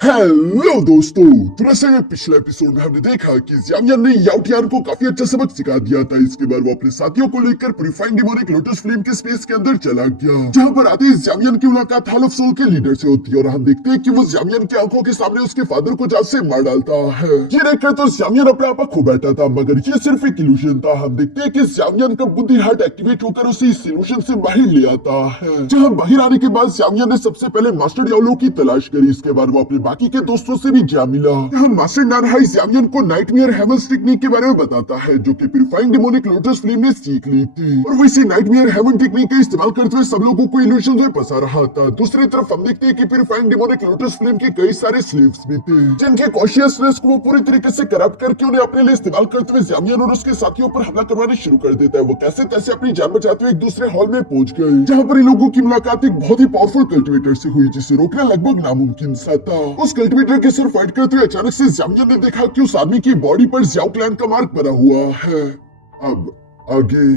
Hello दोस्तों, तो जैसे में पिछले एपिसोड में हमने देखा कि ज़्यामियन ने याओटियान को काफी अच्छा सबक सिखा दिया था। इसके बाद वो अपने साथियों को लेकर प्यूरिफाइंग डिमोनिक लोटस फ्लेम के स्पेस के अंदर चला गया, जहां पर आते ही ज़्यामियन की मुलाकात हॉल ऑफ सोल के लीडर से होती है और हम देखते हैं कि वो ज़्यामियन की आंखों के सामने उसके फादर को जान से मार डालता है। ये देखकर तो ज़्यामियन अपने आप खो बैठा था, मगर ये सिर्फ एक इल्यूजन था। हम देखते हैं कि ज़्यामियन का बुद्धि हार्ट एक्टिवेट होकर उसे इस इल्यूजन से बाहर ले आता है, जहां बाहर आने के बाद ज़्यामियन ने सबसे पहले मास्टर याओलो की तलाश करी। इसके बाद वो अपने बाकी के दोस्तों से भी जा मिला। यहाँ मास्टर नानहाई ज़्यामियन को नाइटमेयर हेवंस टेक्निक के बारे में बताता है, जो कि प्यूरिफाइंग डिमोनिक लोटस फ्लेम ने सीख ली थी, और वो इसी नाइटमेयर हेवन टेक्निक का इस्तेमाल करते हुए सब लोगों को इल्यूजन में फंसा रहा था। दूसरी तरफ हम देखते हैं कि प्यूरिफाइंग डिमोनिक लोटस फ्लेम के कई सारे स्लेव्स भी थे, जिनके कॉन्शियसनेस को वो पूरी तरीके से करप्ट करके उन्हें अपने लिए इस्तेमाल करते हुए ज़्यामियन और उसके साथियों पर हमला करवाने शुरू कर देता है। वो कैसे तैसे अपनी जान बचाते हुए एक दूसरे हॉल में पहुंच गए, जहाँ पर इन लोगों की मुलाकात एक बहुत ही पावरफुल कल्टिवेटर से हुई, जिसे रोकना लगभग नामुमकिन सा था। उस कल्टिवेटर के साथ फाइट करते हुए अचानक से ज़्यामियन ने देखा कि उस आदमी की बॉडी पर ज़्याओ क्लैन का मार्क बना हुआ है। अब आगे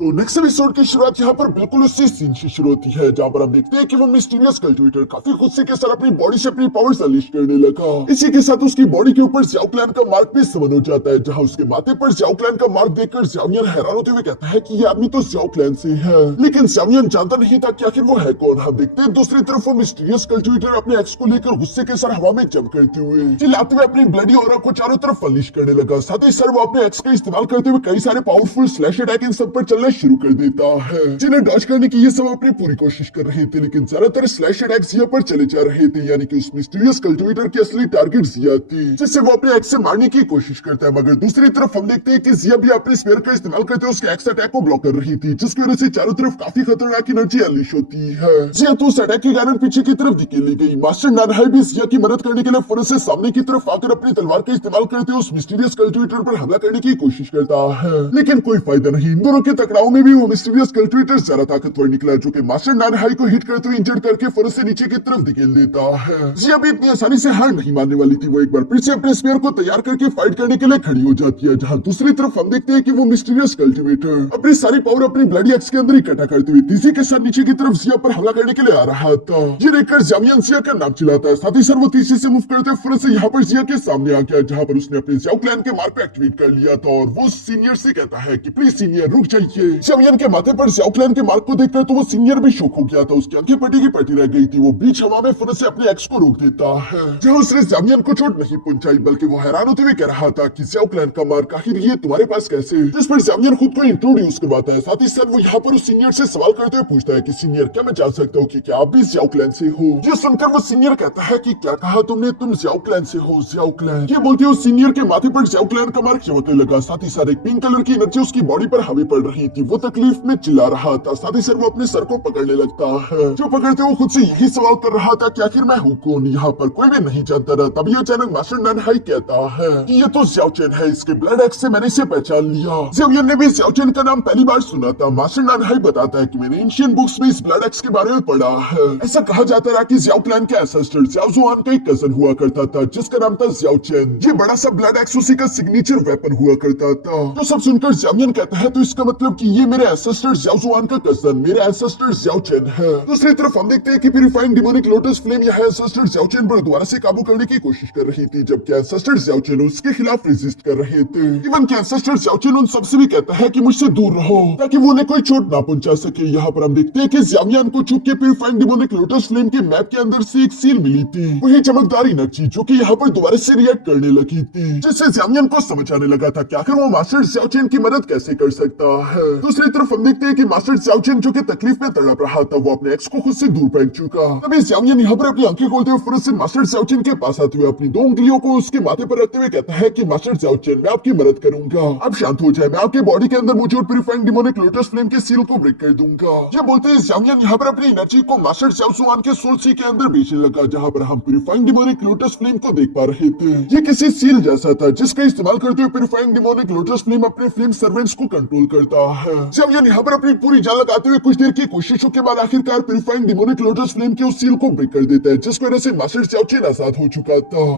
तो नेक्स्ट एपिसोड की शुरुआत यहाँ पर बिल्कुल उसी सीन से शुरू होती है, जहाँ पर हम देखते हैं कि वो मिस्टीरियस कल्टिवेटर काफी गुस्से के साथ अपनी बॉडी से अपनी पावर्स अनलीश करने लगा। इसी के साथ उसकी बॉडी के ऊपर ज़्याओ क्लैन का मार्क भी समन हो जाता है, जहाँ उसके माथे पर ज़्याओ क्लैन का मार्क देखकर ज़्यामियन हैरान होते हुए कहता है कि ये आदमी तो ज़्याओ क्लैन से है। लेकिन ज़्यामियन जानता नहीं था कि आखिर वो है कौन। हम देखते हैं दूसरी तरफ वो मिस्टीरियस कल्टिवेटर अपने एक्स को लेकर गुस्से के साथ हवा में जंप करते हुए चिल्लाते हुए अपनी ब्लडी ऑरा को चारों तरफ अनलीश करने लगा। साथ ही सर वो अपने एक्स का इस्तेमाल करते हुए कई सारे पावरफुल स्लैश अटैक इन सब पर चलना शुरू कर देता है, जिन्हें डॉज करने की ये सब अपनी पूरी कोशिश कर रहे थे। लेकिन ज्यादातर स्लैश अटैक्स यहाँ पर चले जा रहे थे, यानी कि उस मिस्टीरियस कल्टिवेटर की असली टारगेट जिया थी, जिससे वो अपने एक्स से मारने की कोशिश करता है। मगर दूसरी तरफ हम देखते हैं कि जिया भी अपने स्पेयर का इस्तेमाल करते हुए उसके एक्स अटैक को ब्लॉक कर रही थी, जिसकी वजह से चारों तरफ काफी खतरनाक एनर्जी अनलीश होती है। जिया तो उस अटैक के कारण पीछे की तरफ धकेली गई। मास्टर नानहाई भी जिया की मदद करने के लिए फौरन से सामने की तरफ आकर अपनी तलवार का इस्तेमाल करते हुए उस मिस्टीरियस कल्टिवेटर पर हमला करने की कोशिश करता है, लेकिन कोई फायदा नहीं। इन दोनों के टकराव में भी वो मिस्टीरियस कल्टिवेटर ज्यादा ताकतवर निकला, जो कि मास्टर नानहाई को हिट करते हुए इंजर्ड करके फौरन से नीचे की तरफ धकेल देता है। जिया भी इतनी आसानी से हार नहीं मानने वाली थी। वो एक बार फिर से अपने स्पेयर को तैयार करके फाइट करने के लिए खड़ी हो जाती है, जहां दूसरी तरफ हम देखते हैं कि वो मिस्टीरियस कल्टिवेटर अपनी सारी पावर अपनी ब्लडी एक्स के अंदर इकट्ठा करते हुए तेजी के साथ नीचे की तरफ जिया पर हमला करने के लिए आ रहा था। ये देखकर ज़्यामियन जिया का नाम चिल्लाता है। साथ ही सर वो तेजी से मूव करते हुए फौरन से यहाँ पर जिया के सामने आ गया, जहाँ पर उसने अपने ज़्याओ क्लैन के मार्क को एक्टिवेट कर लिया था, और वो सीनियर से कहता है कि प्लीज सीनियर रुक जाइए। ज़्यामियन के माथे पर ज़्याओ क्लैन के मार्क को देखकर तो वो सीनियर भी शॉक हो गया था। उसकी आंखें पटी की पटी रह गई थी। वो बीच हवा में फौरन से अपने एक्स को रोक देता है, जहाँ उसने ज़्यामियन को चोट नहीं पहुंचाई, बल्कि वो हैरान होते हुए कह रहा था कि ज़्याओ क्लैन का मार्क आखिर ये तुम्हारे पास कैसे। जिस पर ज़्यामियन खुद को इंट्रोड्यूस करवाता है। साथ ही सर वो यहाँ पर उस सीनियर से सवाल करते हुए पूछता है कि सीनियर क्या मैं जान सकता हूँ कि क्या आप भी ज़्याओ क्लैन से हो। ये सुनकर वो सीनियर कहता है कि क्या कहा तुमने, तुम ज़्याओ क्लैन से हो। ज़्याओ क्लैन ये बोलते हुए सीनियर के माथे पर ज़्याओ क्लैन का मार्क चमकने लगा। साथ ही सर एक पिंक कलर की एनर्जी उसकी बॉडी पर हावी पड़ रही थी। वो तकलीफ में चिल्ला रहा था। साथ ही सर वो अपने सर को पकड़ने लगता है, जो पकड़ते वो खुद से यही सवाल कर रहा था कि आखिर मैं हूँ कौन। यहाँ पर कोई भी नहीं जानता था। तभी अचानक मास्टर नानहाई कहता है कि ये तो ज़्याओ चेन है, इसके ब्लड एक्स से मैंने इसे पहचान लिया। ज़्यामियन ने भी ज़्याओ चेन का नाम पहली बार सुना था। मास्टर नानहाई बताता है कि मैंने एंशिएंट बुक्स में इस ब्लड एक्स के बारे में पढ़ा है। ऐसा कहा जाता रहा कि ज़्याओ क्लैन के एंसेस्टर ज़्याओ जुआन का एक कजन हुआ करता था, जिसका नाम था ज़्याओ चेन। ये बड़ा सा ब्लड एक्स उसी का सिग्नेचर वेपन हुआ करता था। तो सब सुनकर ज़्यामियन कहता है तो इसका मतलब कि ये मेरे एंसेस्टर ज़्याओ जुआन का कजन, मेरे एंसेस्टर ज़्याओ चेन है। दूसरी तरफ हम देखते हैं कि प्यूरिफाइंग डिमोनिक लोटस फ्लेम यह एंसेस्टर ज़्याओ चेन पर दोबारा से काबू करने की कोशिश कर रही थी, जबकि एंसेस्टर ज़्याओ चेन उसके खिलाफ रेजिस्ट कर रहे थे। इवन कि एंसेस्टर ज़्याओ चेन उन सबसे भी कहता है कि मुझसे दूर रहो, ताकि वो उन्हें कोई चोट ना पहुंचा सके। यहाँ पर हम देखते हैं कि ज़्यामियन को चुप के प्यूरिफाइंग डिमोनिक लोटस फ्लेम के मैप के अंदर से एक सील मिली थी, वही चमकदार एनर्जी, जो कि यहाँ पर दोबारा से रिएक्ट करने लगी थी, जिससे ज़्यामियन को समझ आने लगा था कि आखिर वो मास्टर ज़्याओ चेन की मदद कैसे कर सकता है। दूसरी तरफ हम देखते हैं कि मास्टर ज़्याओ चेन जो कि तकलीफ में तड़प रहा था, वो अपने एक्स को खुद से दूर फेंक चुका। तभी ज़्यामियन यहाँ पर अपनी आंखें खोलते हुए फौरन से मास्टर ज़्याओ चेन के पास आते हुए अपनी 2 उंगलियों को उसके माथे पर रखते हुए कहता है कि मास्टर ज़्याओ चेन मैं आपकी मदद करूंगा, आप शांत हो जाए, मैं आपके बॉडी के अंदर मौजूद प्यूरिफाइंग डिमोनिक लोटस फ्लेम के सील को ब्रेक कर दूंगा। ये बोलते ही ज़्यामियन यहाँ पर अपनी एनर्जी को मास्टर ज़्याओ जुआन के सोल सी के अंदर भेजने लगा, जहाँ पर हम प्यूरिफाइंग डिमोनिक लोटस फ्लेम को देख पा रहे थे। ये किसी सील जैसा था, जिसका इस्तेमाल करते हुए प्यूरिफाइंग डिमोनिक लोटस फ्लेम अपने फ्लेम सर्वेंट्स को कंट्रोल करता है। ज़्यामियन यहाँ पर अपनी पूरी जान लगाते हुए कुछ देर की कोशिशों के बाद आखिरकार प्यूरिफाइंग डिमोनिक लोटस फ्लेम के उस सील को ब्रेक कर देता है, जिसकी वजह से मास्टर ज़्याओ चेन आजाद हो चुका था।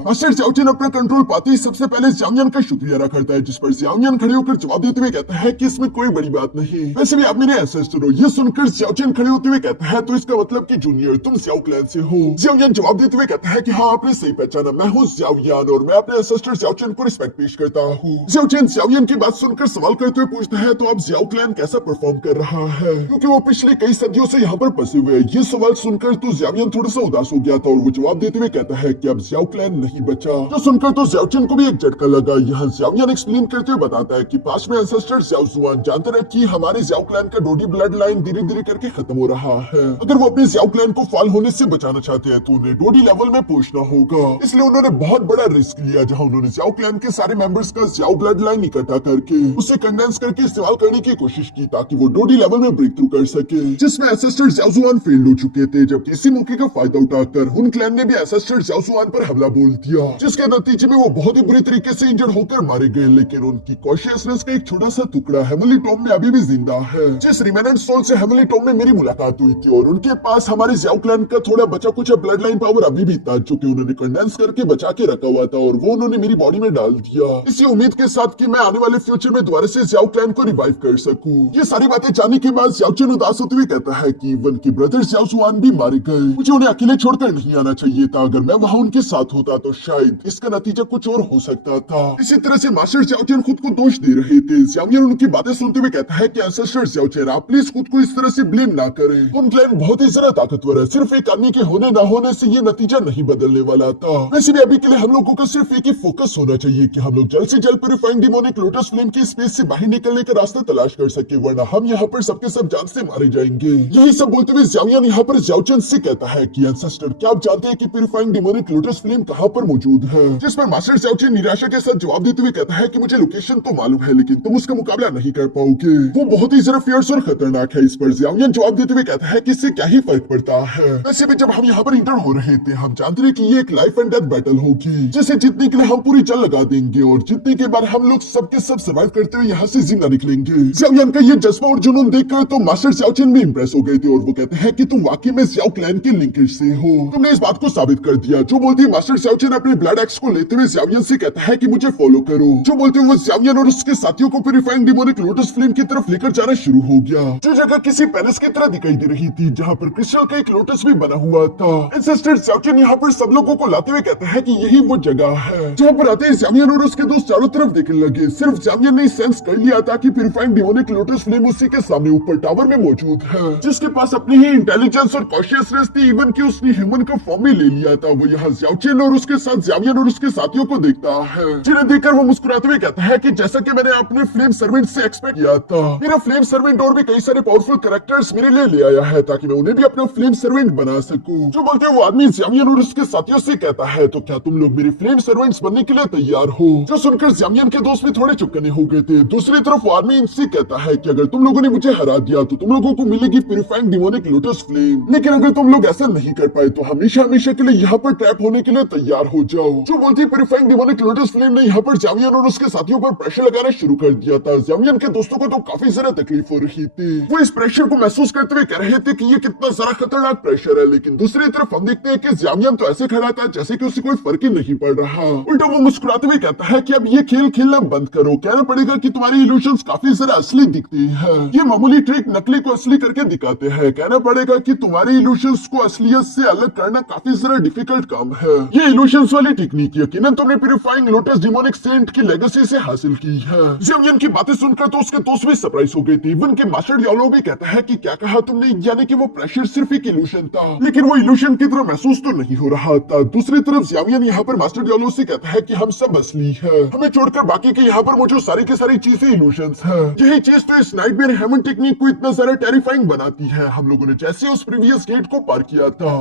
मास्टर ज़्याओचेन अपना कंट्रोल पाते ही सबसे पहले ज़्याओयान का शुक्रिया अदा करता है, जिस पर ज़्याओयान खड़े होकर जवाब देते हुए कहता है कि इसमें कोई बड़ी बात नहीं, वैसे भी आप मेरे एंसेस्टर हो। ये सुनकर ज़्याओचेन खड़े होते हुए कहता है, तो इसका मतलब कि जूनियर तुम ज़्याओ क्लैन से हो। ज़्याओयान जवाब देते हुए कहता है कि हाँ, आपने सही पहचाना, मैं हूँ ज़्याओयान और मैं अपने एंसेस्टर ज़्याओचेन को रिस्पेक्ट पेश करता हूँ। ज़्याओचेन ज़्याओयान की बात सुनकर सवाल करते हुए पूछता है, तो अब ज़्याओ क्लैन कैसा परफॉर्म कर रहा है, क्योंकि वो पिछले कई सदियों से यहाँ पर फंसे हुए हैं। ये सवाल सुनकर तो ज़्याओयान थोड़ा सा उदास हो गया था और वो जवाब देते हुए कहता है कि अब ज़्याओ क्लैन नहीं बचा। जो सुनकर तो ज़्याओचेन को भी एक झटका लगा। यहाँ ज़्याओयान एक्सप्लेन करते हुए बताता है कि पास में एंसेस्टर ज़्याओ जुआन जानते रहे कि हमारे ज़्याओ क्लैन का डोडी ब्लड लाइन धीरे धीरे करके खत्म हो रहा है। अगर वो अपने ज़्याओ क्लैन को फॉल होने से बचाना चाहते हैं तो उन्हें डोडी लेवल में पहुंचना होगा। इसलिए उन्होंने बहुत बड़ा रिस्क लिया, जहाँ उन्होंने ज़्याओ क्लैन के सारे मेंबर्स का ज़्याओ ब्लड लाइन इकट्ठा करके उसे कंडेंस करके इस्तेमाल करने की कोशिश की ताकि वो डोडी लेवल में ब्रेक थ्रू कर सके, जिसमें एंसेस्टर ज़्याओ जुआन फेल हो चुके थे। जबकि इसी मौके का फायदा उठाकर हुन क्लैन ने भी एंसेस्टर ज़्याओ जुआन पर हमला बोल दिया, जिसके नतीजे में वो बहुत ही बुरी तरीके से इंजर्ड होकर मारे गए। लेकिन उनकी कॉन्शियसनेस का एक छोटा सा टुकड़ा हेवनली टॉम में अभी भी जिंदा है। जिस रिमेनेंट सोल से हेवनली टॉम में मेरी मुलाकात हुई थी और उनके पास हमारे ज़्याओ क्लैन का थोड़ा बचा कुछ ब्लड लाइन पावर अभी भी था, जो कि उन्होंने कंडेंस करके बचा के रखा हुआ था और वो उन्होंने मेरी बॉडी में डाल दिया, इसी उम्मीद के साथ कि मैं आने वाले फ्यूचर में दोबारा से ज़्याओ क्लैन को रिवाइव कर सकूं। ये सारी बातें जानने के बाद ज़्याओचेन उदास होते हुए कहता है कि वन के ब्रदर ज़्याओ जुआन भी मारे गए, मुझे उन्हें अकेले छोड़कर नहीं आना चाहिए था। अगर मैं वहाँ उनके साथ होता तो शायद इसका नतीजा कुछ और हो सकता था। इसी तरह से मास्टर ज़्याओचेन खुद को दोष दे रहे थे। ज़्याओयान उनकी बातें सुनते हुए कहता है कि एंसेस्टर ज़्याओचेन आप प्लीज खुद को इस तरह से ब्लेम ना करें। हुन क्लैन बहुत ही ज्यादा ताकतवर है, सिर्फ एक आदमी के होने ना होने से ये नतीजा नहीं बदलने वाला था। वैसे भी अभी के लिए हम लोगों का सिर्फ एक ही फोकस होना चाहिए कि हम लोग जल्द से जल्द प्यूरिफाइंग डिमोनिक लोटस फ्लेम की स्पेस से बाहर निकलने का रास्ता तलाश कर सके, वरना हम यहाँ पर सबके सब जान से मारे जाएंगे। यही सब बोलते हुए ज़्याओयान यहाँ पर ज़्याओचेन से कहता है कि एंसेस्टर क्या आप जानते हैं कि प्यूरिफाइंग डिमोनिक लोटस फ्लेम कहाँ पर मौजूद है, जिस पर मास्टर ज़्याओचेन निराशा के साथ जवाब देते हुए कहता है कि मुझे लोकेशन तो मालूम है, लेकिन तुम उसका मुकाबला नहीं कर पाओगे, वो बहुत ही ज्यादा फियर्स और खतरनाक है। इस पर ज़्याओयान जवाब देते हुए कहता है कि इससे क्या ही फर्क पड़ता है, वैसे भी जब हम यहाँ पर इंटर हो रहे थे हम जानते थे कि ये एक लाइफ एंड डेथ बैटल होगी, जिसे जीतने के लिए हम पूरी जान लगा देंगे और जीतने के बाद हम लोग सबके सब सर्वाइव करते हुए यहाँ से जिंदा निकलेंगे। ज़्याओयान का ये जज्बा और जुनून देखकर तो मास्टर ज़्याओचेन भी इंप्रेस हो गए थे और वो कहते हैं कि तुम वाकई में ज़्याओ क्लैन के लिंकेज से हो, तुमने इस बात को साबित कर दिया। जो बोलते ही मास्टर ज़्याओचेन अपने ब्लड एक्स को लेते हुए ज़्याओयान से कहता है कि मुझे फॉलो करो। जो बोलते हुए ज़्याओयान और उसके साथियों को प्यूरिफाइंग डिमोनिक लोटस फ्लेम की तरफ लेकर जाना शुरू हो गया, जो जगह किसी पैलेस की तरह दिखाई दे रही थी, जहाँ पर क्रिस्टल का एक लोटस भी बना हुआ था। एंसेस्टर ज़्याओचेन यहाँ पर सब लोगों को लाते हुए कहता है कि यही वो जगह है। जहाँ पर आते ही ज़्याओयान और उसके दोस्त चारों तरफ देखने लगे। सिर्फ ज़्याओयान ने सेंस कर लिया था कि प्यूरिफाइंग डिमोनिक लोटस फ्लेम उसी के सामने ऊपर टावर में मौजूद है, जिसके पास अपनी ही इंटेलिजेंस और कॉन्शियसनेस थी, इवन कि उसने ह्यूमन का फॉर्म भी ले लिया था। वो यहाँ ज़्याओचेन और उसके साथ ज़्याओयान और उसके साथियों को देखता है, जिन्हें देखकर वो मुस्कुराते हुए कहता है कि जैसा कि मैंने अपने फ्लेम सर्वेंट से एक्सपेक्ट किया था, मेरा फ्लेम सर्वेंट और भी कई सारे पावरफुल कैरेक्टर्स मेरे लिए ले आया है ताकि मैं उन्हें भी अपना फ्लेम सर्वेंट बना सकूं। जो बोलते वो आदमी ज़्याओयान और उसके साथियों से कहता है, तो क्या तुम लोग मेरे फ्लेम सर्वेंट्स बनने के लिए तैयार हो? जो सुनकर ज़्याओयान के दोस्त भी थोड़े चुपकने हो गए थे। दूसरी तरफ वो आदमी इनसे कहता है कि अगर तुम लोगों ने मुझे हरा दिया तो तुम लोगों को मिलेगी प्यूरिफाइंग डिमोनिक लोटस फ्लेम, लेकिन अगर तुम लोग ऐसा नहीं कर पाए तो हमेशा हमेशा के लिए यहाँ पर ट्रैप होने के लिए तैयार हो जाओ। जो बोलती प्यूरिफाइंग डिमोनिक लोटस फ्लेम ने यहाँ पर ज़्याओयान और उसके साथियों पर प्रेशर लगाना शुरू कर दिया था। ज़्याओयान के दोस्तों को तो काफी ज्यादा तकलीफ हो रही थी। वो इस प्रेशर को महसूस करते हुए कह रहे थे कि ये कितना ज्यादा खतरनाक प्रेशर है, लेकिन दूसरी तरफ हम देखते हैं कि ज़्याओयान तो ऐसे खड़ा था जैसे कि उसे कोई फर्क ही नहीं पड़ रहा। उल्टा वो मुस्कुराते हुए कहता है कि अब ये खेल खेलना बंद करो, कहना पड़ेगा कि तुम्हारी इल्यूशंस काफी ज्यादा असली दिखती है, ये मामूली ट्रिक नकली को असली करके दिखाते हैं। कहना पड़ेगा कि तुम्हारी इल्यूशंस को असलियत से अलग करना काफी ज्यादा डिफिकल्ट काम है। ये इल्यूशंस वाली टेक्निक यकीनन तुमने प्यूरिफाइंग लोटस डिमोनिक सेंट की लेगेसी से हासिल की है। ज़्याओयान की बातें सुनकर तो उसके दोस्त भी सरप्राइज हो गए थे। इवन के मास्टर डियालो भी कहता है कि क्या कहा तुमने, यानी कि वो प्रेशर सिर्फ एक इल्यूशन था, लेकिन वो इल्यूशन की तरह महसूस तो नहीं हो रहा था। दूसरी तरफ ज़्याओयान यहाँ पर मास्टर डियालो से कहता है कि हम सब असली है, हमें छोड़कर बाकी के यहाँ पर मौजूद सारी की सारी चीजें इल्यूशंस है। यही चीज तो इस नाइटमेयर हेवन टेक्निक को इतना ज्यादा टेरिफाइंग बनाती है। हम लोगों ने जैसे उस प्रीवियस गेट को पार किया था,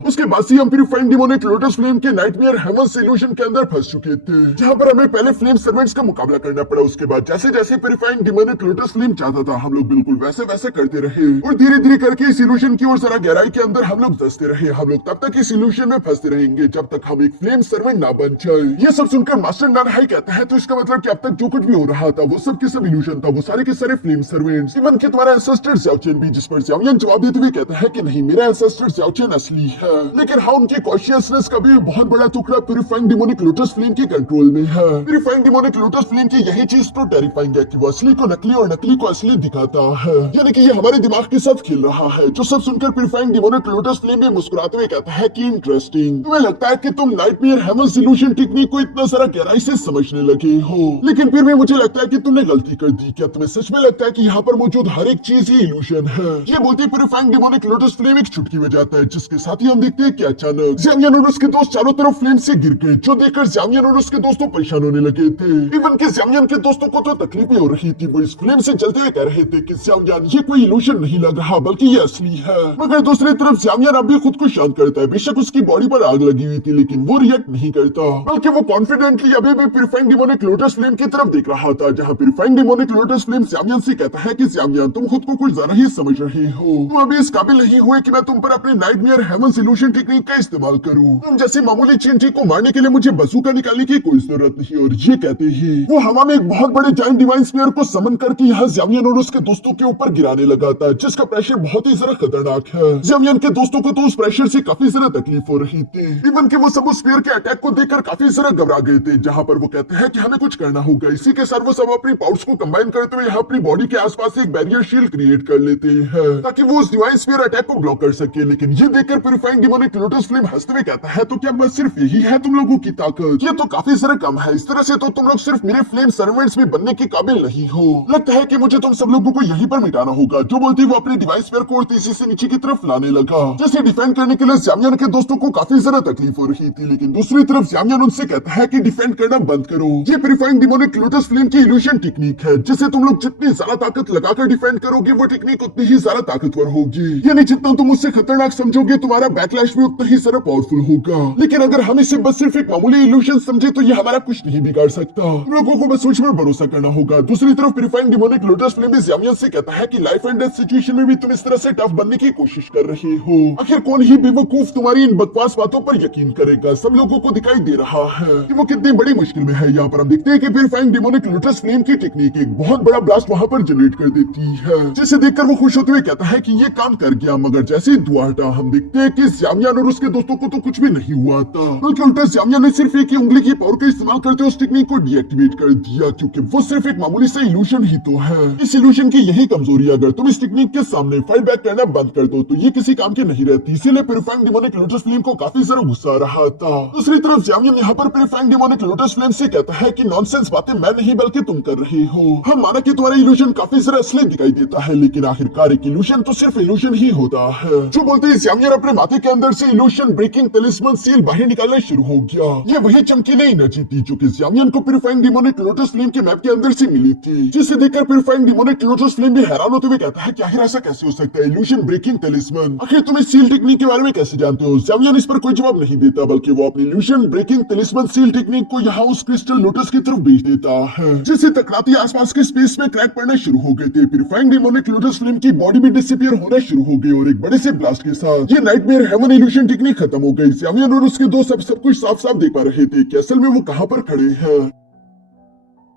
उसके बाद से हम प्यूरिफाइंग डिमोनिक लोटस फ्लेम के नाइटमेयर हेवन सॉल्यूशन के अंदर फंस चुके थे, जहां पर हमें पहले फ्लेम सर्वेंट्स का मुकाबला करना पड़ा। उसके बाद जैसे जैसे प्यूरिफाइंग डिमोनिक लोटस फ्लेम चाहता था, हम लोग बिल्कुल वैसे वैसे करते रहे और धीरे धीरे करके इस इल्यूशन की ओर जरा गहराई के अंदर हम लोग धंसते रहे। हम लोग तब तक इस इल्यूशन में फंसते रहेंगे जब तक हम एक फ्लेम सर्वेंट ना बन जाए। ये सब सुनकर मास्टर नानहाई कहता है, तो इसका मतलब कि अब तक जो कुछ भी हो रहा था वो सब के सब इल्यूशन था, वो सारे के सारे फ्लेम सर्वेंट्स, इवन कि तुम्हारा एंसेस्टर ज़्याओचेन भी। जिस पर ज़्याओयान जवाब देते हुए कहता है कि नहीं, मेरा एंसेस्टर ज़्याओचेन असली है, लेकिन हाँ उनकी कॉन्शियसनेस का भी बहुत बड़ा टुकड़ा प्यूरिफाइंग डिमोनिक लोटस फ्लेम के कंट्रोल में है। प्यूरिफाइंग डिमोनिक लोटस फ्लेम की यही चीज तो टेरिफाइंग है कि वो असली को नकली और नकली को असली दिखाता है, यानी कि ये हमारे दिमाग के साथ खेल रहा है। जो सब सुनकर प्यूरिफाइंग डिमोनिक लोटस फ्लेम में मुस्कुराते हुए कहता है कि इंटरेस्टिंग, तुम्हें लगता है कि तुम नाइटमेयर हेवंस इल्यूजन टेक्निक को इतना सारा गहराई से समझने लगे हो, लेकिन फिर भी मुझे लगता है कि तुमने गलती कर दी। क्या तुम्हें सच में लगता है कि यहाँ पर मौजूद हर एक चीज ही इल्यूजन है? ये बोलते प्यूरिफाइंग डिमोनिक लोटस फ्लेम एक चुटकी बजाता है, जिसके साथ ही हम देखते हैं कि अचानक ज़ामियन और उसके दोस्त चारों तरफ फ्लेम से गिर गए, जो देखकर ज़ामियन और उसके दोस्तों परेशान होने लगे थे। इवन के ज़ामियन के दोस्तों को तो तकलीफें हो रही थी। वो इस फ्लेम से जलते हुए कह रहे थे कि ज़ामियन ये कोई इल्यूजन नहीं लग रहा बल्कि ये असली है। मगर दूसरी तरफ ज़ामियन अब भी खुद को शांत करता है। बेशक उसकी बॉडी पर आग लगी हुई थी, लेकिन वो रिएक्ट नहीं करता, बल्कि वो कॉन्फिडेंटली अभी भी प्यूरिफाइंग डिमोनिक लोटस फ्लेम की तरफ देख रहा था, जहाँ प्यूरिफाइंग डिमोनिक लोटस फ्लेम ज़ामियन से कहता है कि ज़ामियन तुम खुद को कुछ ज्यादा ही समझ रहे हो, तुम अभी इस काबिल नहीं हुए कि मैं तुम पर अपने नाइटमेयर हेवंस इल्यूजन टेक्निक का इस्तेमाल करूं। तुम जैसे मामूली चींटी को मारने के लिए मुझे बंदूक निकालने की कोई जरूरत नहीं। और ये कहते ही वो हवा में एक बहुत बड़े जायंट डिवाइन स्फीयर को समन करके यहाँ ज़ामियन और उसके दोस्तों के ऊपर गिराने लगा था, जिसका प्रेशर बहुत ही ज्यादा खतरनाक है। ज़ामियन के दोस्तों को तो उस प्रेशर से काफी ज्यादा तकलीफ हो रही थी। इवन के वो सब उस स्फीयर के अटैक को देखकर काफी ज्यादा घबरा गए थे, जहाँ पर वो कहते हैं कि हमें कुछ करना होगा। इसी के साथ वो सब अपनी पाउड्स को कंबाइन करते हुए यहाँ अपनी बॉडी के आसपास एक बैरियर शील्ड क्रिएट कर लेते हैं, ताकि वो उस डिवाइन स्फीयर अटैक को ब्लॉक कर सके। लेकिन ये देखकर प्यूरिफाइंग डिमोनिक लोटस फ्लेम हंसते हुए कहता है, तो क्या बस सिर्फ यही है तुम लोगों की ताकत? ये तो काफी ज्यादा कम है। इस तरह से तो तुम लोग सिर्फ मेरे फ्लेम सर्वेंट्स भी बनने के काबिल नहीं हो। लगता है कि मुझे तुम सब लोगों को यहीं पर मिटाना होगा। जो बोलती वो अपने डिवाइस स्फीयर को और तेजी से नीचे की तरफ लाने लगा। जैसे डिफेंड करने के लिए ज़ामियन के दोस्तों को काफी ज्यादा तकलीफ हो रही थी, लेकिन दूसरी तरफ ज़ामियन उनसे कहता है कि डिफेंड करना बंद करो। ये प्यूरिफाइंग डिमोनिक लोटस फ्लेम की इल्यूजन टेक्निक है, जिसे तुम लोग जितनी ज्यादा ताकत लगाकर डिफेंड करोगे वो टेक्निक उतनी ही ज्यादा ताकतवर होगी। यानी जितना तुम उससे खतरनाक समझोगे तुम्हारा बैकलैश भी उतना ही ज्यादा पावरफुल होगा। लेकिन अगर हम इसे बस सिर्फ एक मामूली इल्यूजन समझे तो ये हमारा कुछ नहीं बिगाड़ सकता। तुम लोगों को बस मुझ पर भरोसा करना होगा। दूसरी तरफ प्यूरिफाइंग डिमोनिक लोटस फ्लेम भी ज़ामियन से कहता है कि लाइफ एंड डेथ सिचुएशन में भी तुम इस तरह से टफ बनने की कोशिश कर रहे हो। आखिर कौन ही बेवकूफ तुम्हारी इन बकवास बातों पर यकीन करेगा? सब लोगों को दिखाई दे रहा है कि वो कितनी बड़ी मुश्किल में है। यहाँ पर हम देखते हैं कि प्यूरिफाइंग डिमोनिक लोटस फ्लेम की टेक्निक एक बहुत बड़ा ब्लास्ट वहाँ पर जनरेट कर देती है, जिसे देखकर वो खुश होते हुए कहता है कि ये काम कर गया। मगर जैसे ही धुआं हटा हम देखते हैं कि ज़ामियन और उसके दोस्तों को तो कुछ भी नहीं हुआ था, बल्कि उल्टा ज़ामियन ने सिर्फ एक ही उंगली की पावर का इस्तेमाल करते हुए उस टेक्निक को डीएक्टिवेट कर दिया, क्योंकि वो सिर्फ एक मामूली सा इल्यूजन ही तो है। इस इल्यूजन की यही कमजोरी, अगर तुम इस टेक्निक के सामने फाइट बैक करना बंद कर दो तो ये किसी काम की नहीं रहती। इसीलिए प्यूरिफाइंग डिमोनिक लोटस फ्लेम को काफी ज्यादा गुस्सा आ रहा था। दूसरी तरफ ज़ामियन यहाँ पर प्यूरिफाइंग डिमोनिक लोटस फ्लेम से कहता है कि नॉनसेंस बातें मैं नहीं बल्कि तुम कर रहे हो। हम माना कि तुम्हारा इल्यूजन काफी ज्यादा असली दिखाई देता है, लेकिन आखिरकार एक इल्यूजन तो सिर्फ इल्यूजन ही होता है। जो बोलते ही ज़ामियन अपने माथे के अंदर से इल्यूजन ब्रेकिंग तलिस्मन सील बाहर निकालना शुरू हो गया। ये वही चमकीली एनर्जी थी जो कि ज़ामियन को प्यूरिफाइंग डिमोनिक लोटस फ्लेम के मैप के अंदर से मिली थी, जिसे देखकर प्यूरिफाइंग डिमोनिक लोटस फ्लेम भी हैरान होते हुए कहता है कि आखिर ऐसा कैसे हो सकता है? इल्यूजन ब्रेकिंग तलिस्मन, आखिर तुम इस सील टेक्निक के बारे में कैसे जानते हो? ज़ामियन इस पर कोई जवाब नहीं देता, बल्कि वो अपनी इल्यूजन ब्रेकिंग तलिस्मन सील टेक्निक को यहाँ उस क्रिस्टल लोटस की तरफ भेज देता है, जिससे टकराती आसपास के स्पेस में क्रैक पड़ने शुरू हो गए थे। प्यूरिफाइंग डिमोनिक लोटस फ्लेम की बॉडी भी डिसअपीयर होना शुरू हो गई और एक बड़े से ब्लास्ट के साथ ये नाइटमेयर हेवन इल्यूजन टेक्निक खत्म हो गई। ज़ामियन और उसके दोस्त सब कुछ साफ साफ देख पा रहे थे कि असल में वो कहाँ पर खड़े हैं।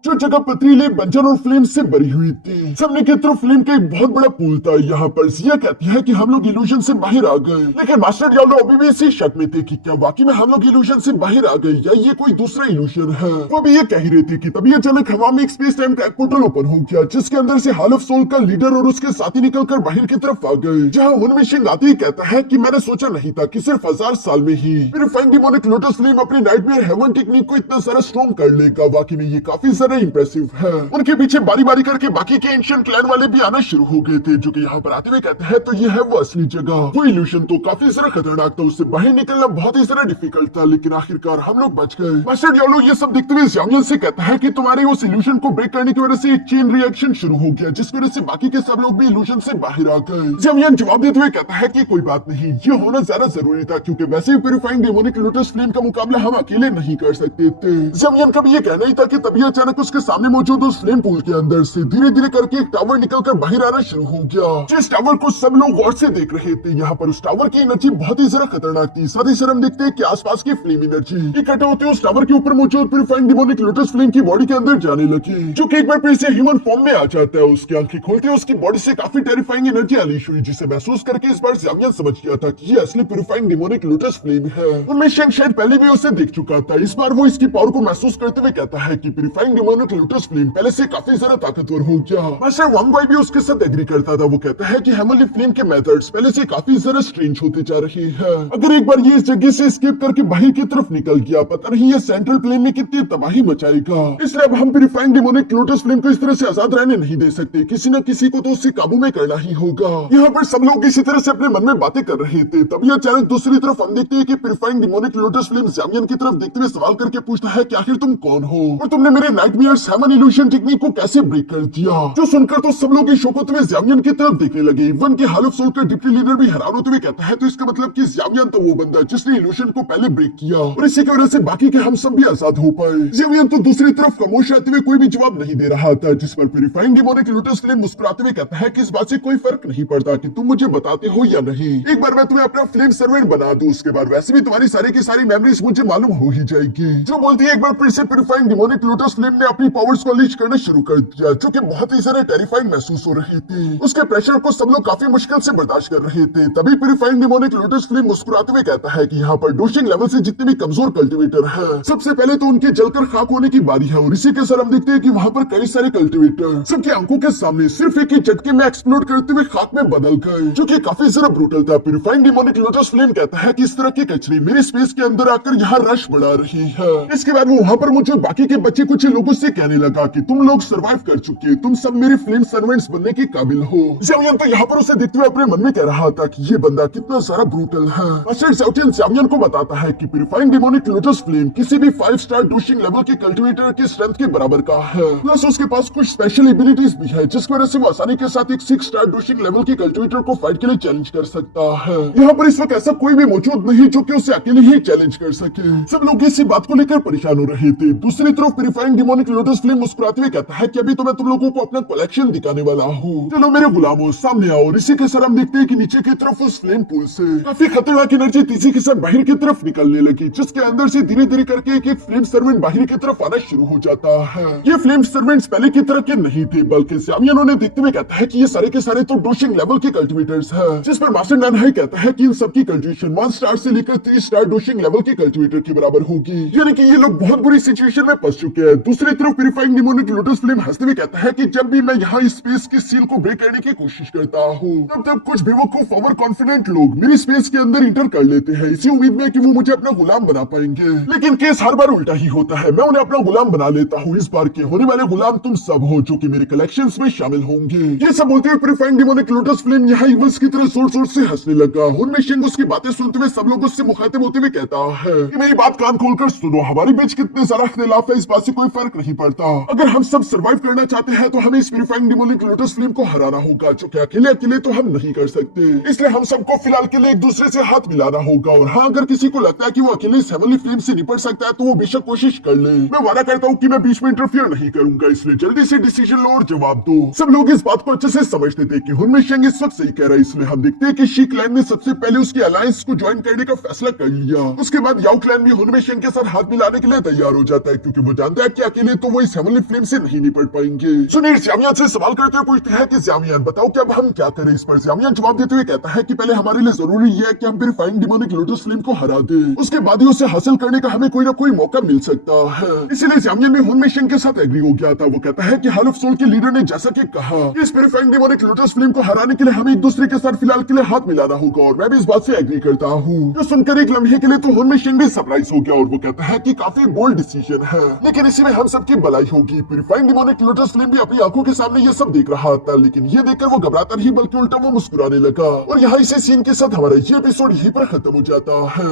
जो जगह पथरीले बंजर और फ्लेम से भरी हुई थी, सामने की तरफ फ्लेम का एक बहुत बड़ा पूल था। यहाँ पर जिया कहती है कि हम लोग इल्यूजन से बाहर आ गए, लेकिन मास्टर डियाब्लो अभी भी इसी शक में थे कि क्या वाकई में हम लोग इल्यूजन से बाहर आ गए या ये कोई दूसरा इल्यूजन है। वो भी ये कह ही रहे थे कि तभी अचानक हवा में एक स्पेस टाइम का एक पोर्टल ओपन हो गया, जिसके अंदर से हाल ऑफ सोल का लीडर और उसके साथी निकलकर बाहर की तरफ आ गए। जहाँ उनमें आते ही कहता है कि मैंने सोचा नहीं था कि सिर्फ 1000 साल में ही प्यूरिफाइंग डिमोनिक लोटस फ्लेम अपनी नाइटमेयर हेवन टेक्निक को इतना सारा स्ट्रॉन्ग कर लेगा। वाकई में ये काफी ज्यादा इंप्रेसिव है। उनके पीछे बारी बारी करके बाकी के एंशिएंट क्लैन वाले भी आना शुरू हो गए थे, जो कि यहाँ पर आते हुए कहते हैं तो ये है वो असली जगह। वो इल्यूजन तो काफी ज्यादा खतरनाक था, उससे बाहर निकलना बहुत ही ज्यादा डिफिकल्ट था, लेकिन आखिरकार हम लोग बच गए। मास्टर डियाब्लो ये सब देखते हुए ज़ामियन से कहता है कि तुम्हारे उस इल्यूजन को ब्रेक करने की वजह से एक चेन रिएक्शन शुरू हो गया, जिसकी वजह से बाकी के सब लोग भी इल्यूजन से बाहर आ गए। ज़ामियन जवाब देते हुए कहता है कि कोई बात नहीं, ये होना ज्यादा जरूरी था, क्योंकि वैसे ही प्यूरिफाइंग डिमोनिक लोटस फ्लेम का मुकाबला हम अकेले नहीं कर सकते थे। ज़ामियन का भी ये कहना ही था कि तभी अचानक उसके सामने मौजूद उस फ्लेम पूल के अंदर से धीरे धीरे करके एक टावर निकलकर बाहर आना शुरू हो गया। जिस टावर को सब लोग गौर से देख रहे थे, यहाँ पर उस टावर की एनर्जी बहुत ही ज्यादा खतरनाक थी। साथ ही साथ हम देखते हैं कि आसपास की फ्लेम एनर्जी इकट्ठा होते उस टावर के ऊपर मौजूद प्यूरिफाइंग डिमोनिक लोटस फ्लेम की बॉडी के अंदर जाने लगी, जो कि एक बार फिर से ह्यूमन फॉर्म में आ जाता है। उसकी आंखें खोलते उसकी बॉडी से काफी टेरिफाइंग एनर्जी अनलीश हुई, जिसे महसूस करके इस बार ज़ावियन समझ गया था कि ये असली प्यूरिफाइंग डिमोनिक लोटस फ्लेम है। उनमें शेंग शायद पहले भी उसे देख चुका था। इस बार वो इसकी पावर को महसूस करते हुए कहता है कि प्यूरिफाइंग डिमोनिक लोटस फ्लेम पहले से काफी ज्यादा ताकतवर हो गया। मास्टर वांग वाई भी उसके साथ एग्री करता था। वो कहता है कि हेमनली फ्लेम के मेथड्स पहले से काफी ज्यादा स्ट्रेंज होते जा रहे हैं। अगर एक बार ये इस जगह से एस्केप करके बाहर की तरफ निकल गया, पता नहीं ये सेंट्रल प्लेन में कितनी तबाही मचाएगा। इसलिए अब हम प्यूरिफाइंग डिमोनिक लोटस फ्लेम को इस तरह से आजाद रहने नहीं दे सकते। किसी न किसी को तो उससे काबू में करना ही होगा। यहाँ पर सब लोग इसी तरह से अपने मन में बातें कर रहे थे। तभी अचानक दूसरी तरफ हम देखते हैं कि प्यूरिफाइंग डिमोनिक लोटस फ्लेम ज़ावियन की तरफ देखते हुए सवाल करके पूछता है कि आखिर तुम कौन हो और तुमने मेरे नाइटमेयर्स हेमन इल्यूशन टेक्निक को कैसे ब्रेक कर दिया। जो सुनकर तो सब लोग शौक होते हुए ज़ावियन की तरफ देखने लगे। वन के हाल ऑफ सोल का डिप्टी लीडर भी हैरान होते हुए कहता है, तो इसका मतलब कि ज़ावियन तो वो बंदा जिसने इल्यूशन को पहले ब्रेक किया और इसी की वजह से बाकी के हम सब भी आजाद हो पाए। ज़ावियन तो दूसरी तरफ खामोश रहते हुए कोई भी जवाब नहीं दे रहा था, जिस पर प्यूरिफाइंग डिमोनिक लोटस फ्लेम मुस्कुराते हुए कहता है कि इस बात से कोई फर्क नहीं पड़ता कि तुम मुझे बताते हो या नहीं। एक बार मैं तुम्हें अपना फ्लेम सर्वेंट बना दूं, उसके बाद वैसे भी तुम्हारी सारी की सारी मेमोरीज मुझे मालूम हो ही जाएगी। जो बोलती है एक बार फिर से प्यूरिफाइंग डिमोनिक लोटस फ्लेम ने अपनी पावर्स को अनलीश करना शुरू कर दिया, जो कि बहुत ही ज्यादा टेरिफाइंग महसूस हो रही थी। उसके प्रेशर को सब लोग काफी मुश्किल से बर्दाश्त कर रहे थे। तभी प्यूरिफाइंग डिमोनिक लोटस फ्लेम मुस्कुराते हुए कहता है कि यहाँ पर डोशिंग लेवल से जितने भी कमजोर कल्टिवेटर है, सबसे पहले तो उनके जलकर खाक होने की बारी है। और इसी के साथ हम देखते हैं कि वहाँ पर कई सारे कल्टिवेटर सबकी आंखों के सामने सिर्फ एक ही झटके में एक्सप्लोड करते हुए खाक में बदल गए, जो कि काफी ज्यादा ब्रूटल था। प्यूरिफाइंग डिमोनिक लोटस फ्लेम कहता है कि इस तरह के कचरे मेरे स्पेस के अंदर आकर यहाँ रश बढ़ा रही है। इसके बाद वो वहाँ पर मुझे बाकी के बच्चे कुछ लोगों से कहने लगा कि तुम लोग सरवाइव कर चुके, तुम सब मेरे फ्लेम सर्वेंट्स बनने के काबिल हो। ज़ावियन तो यहाँ पर उसे देखते हुए अपने मन में कह रहा था कि ये बंदा कितना सारा ब्रूटल है। मास्टर ज़ाओटिन ज़ावियन को बताता है कि प्यूरिफाइंग डिमोनिक लोटस फ्लेम किसी भी 5 स्टार डोशिंग लेवल के कल्टिवेटर की स्ट्रेंथ के बराबर का है। प्लस उसके पास कुछ स्पेशल एबिलिटीज भी है, जिसकी वजह से वो आसानी के साथ एक 6 स्टार डोशिंग लेवल के कल्टिवेटर को फाइट के लिए चैलेंज कर सकता है। यहाँ पर इस वक्त ऐसा कोई भी मौजूद नहीं जो कि उसे अकेले ही चैलेंज कर सके। सब लोग इसी बात को लेकर परेशान हो रहे थे। दूसरी तरफ प्यूरिफाइंग डिमोनिक लोटस फ्लेम मुस्कुराते हुए कहता है कि अभी तो मैं तुम लोगों को अपना कलेक्शन दिखाने वाला हूँ। चलो मेरे गुलामों सामने आओ। इसी के साथ हम देखते हैं कि नीचे की तरफ उस फ्लेम पूल से काफी खतरनाक एनर्जी तेजी के साथ बाहर की तरफ निकलने लगी, जिसके अंदर से धीरे धीरे करके एक एक फ्लेम सर्वेंट बाहर की तरफ आना शुरू हो जाता है। ये फ्लेम सर्वेंट्स पहले की तरह के नहीं थे, बल्कि ज़ावियन ने देखते हुए कहता है कि ये सारे के सारे तो डोशिंग लेवल के कल्टिवेटर्स हैं, जिस पर मास्टर ननहाई कहता है कि इन सबकी कल्टिवेशन 1 स्टार से लेकर 3 स्टार डोशिंग लेवल के कल्टिवेटर के बराबर होगी। यानी कि ये लोग बहुत बुरी सिचुएशन में फंस चुके हैं। दूसरी तरफ प्यूरिफाइंग डिमोनिक लोटस फ्लेम हंसते हुए कहता है कि जब भी मैं यहाँ इस स्पेस की सील को ब्रेक करने की कोशिश करता हूँ, तब कुछ बेवकूफ ओवर कॉन्फिडेंट लोग मेरी स्पेस के अंदर इंटर कर लेते हैं, इसी उम्मीद में कि वो मुझे अपना गुलाम बना पाएंगे। लेकिन केस हर बार उल्टा ही होता है, मैं उन्हें अपना गुलाम बना लेता हूँ। इस बार के होने वाले गुलाम तुम सब हो, जो कि मेरे कलेक्शंस में शामिल होंगे। ये सब बोलते हुए प्यूरिफाइंग डिमोनिक लोटस फ्लेम यहाँ इवल्स की तरह जोर जोर से हंसने लगा। उनमें शेंग उसकी बातें सुनते हुए सब लोग उससे मुखातिब होते हुए कहता है कि मेरी बात कान खोलकर सुनो, हमारे बीच कितने सारा इख्तिलाफ है, इस बात से कोई फर्क नहीं पड़ता। अगर हम सब सर्वाइव करना चाहते हैं तो हमें इस प्यूरिफाइंग डिमोनिक लोटस फ्लेम को हराना होगा, जो कि अकेले अकेले तो हम नहीं कर सकते। इसलिए हम सबको फिलहाल के लिए एक दूसरे से हाथ मिलाना होगा। और हाँ, अगर किसी को लगता है कि वो अकेले इस हेवनली फ्लेम से निपट सकता है तो वो बेशक कोशिश कर ले। मैं वादा करता हूँ कि मैं बीच में इंटरफियर नहीं करूंगा, इसलिए जल्दी से डिसीजन लो और जवाब दो। सब लोग इस बात को अच्छे से समझते थे कि हुनमे शेंग इस वक्त सही कह रहा है। इसलिए हम देखते हैं कि शी क्लैन ने सबसे पहले उसकी अलायंस को ज्वाइन करने का फैसला कर लिया। उसके बाद याओ क्लैन भी हुनमे शेंग के साथ हाथ मिलाने के लिए तैयार हो जाता है, क्योंकि वो जानता है कि अकेले तो वो इस हेवनली फ्लेम से नहीं निपट पाएंगे। सुनील ज़ावियन से सवाल करते हुए पूछते हैं कि ज़ावियन बताओ कि अब हम क्या करें। इस पर ज़ावियन जवाब देते हुए कहता है कि पहले हमारे लिए जरूरी है कि हम प्यूरिफाइंग डिमोनिक लोटस फ्लेम को हरा दे, उसके बाद ही उसे हासिल करने का हमें कोई ना कोई मौका मिल सकता है। इसीलिए ज़ावियन भी हुनमे शेंग के साथ एग्री हो गया था। वो कहता है कि हाल ऑफ सोल के लीडर ने जैसा कि कहा, इस प्यूरिफाइंग डिमोनिक लोटस फ्लेम को हराने के लिए हमें एक दूसरे के साथ फिलहाल के लिए हाथ मिलाना होगा। और मैं भी इस बात से एग्री करता हूँ। जो सुनकर एक लम्हे के लिए तो हुनमे शेंग भी सरप्राइज हो गया और वो कहता है कि काफी बोल्ड डिसीजन है, लेकिन इसी में हम सबकी भलाई होगी। प्यूरिफाइंग डिमोनिक लोटस फ्लेम भी अपनी आंखों के सामने ये सब देख रहा था, लेकिन ये देखकर वो घबराता नहीं बल्कि उल्टा वो मुस्कुराने लगा। और यहाँ इसी सीन के साथ हमारा ये एपिसोड यहीं पर खत्म हो जाता है।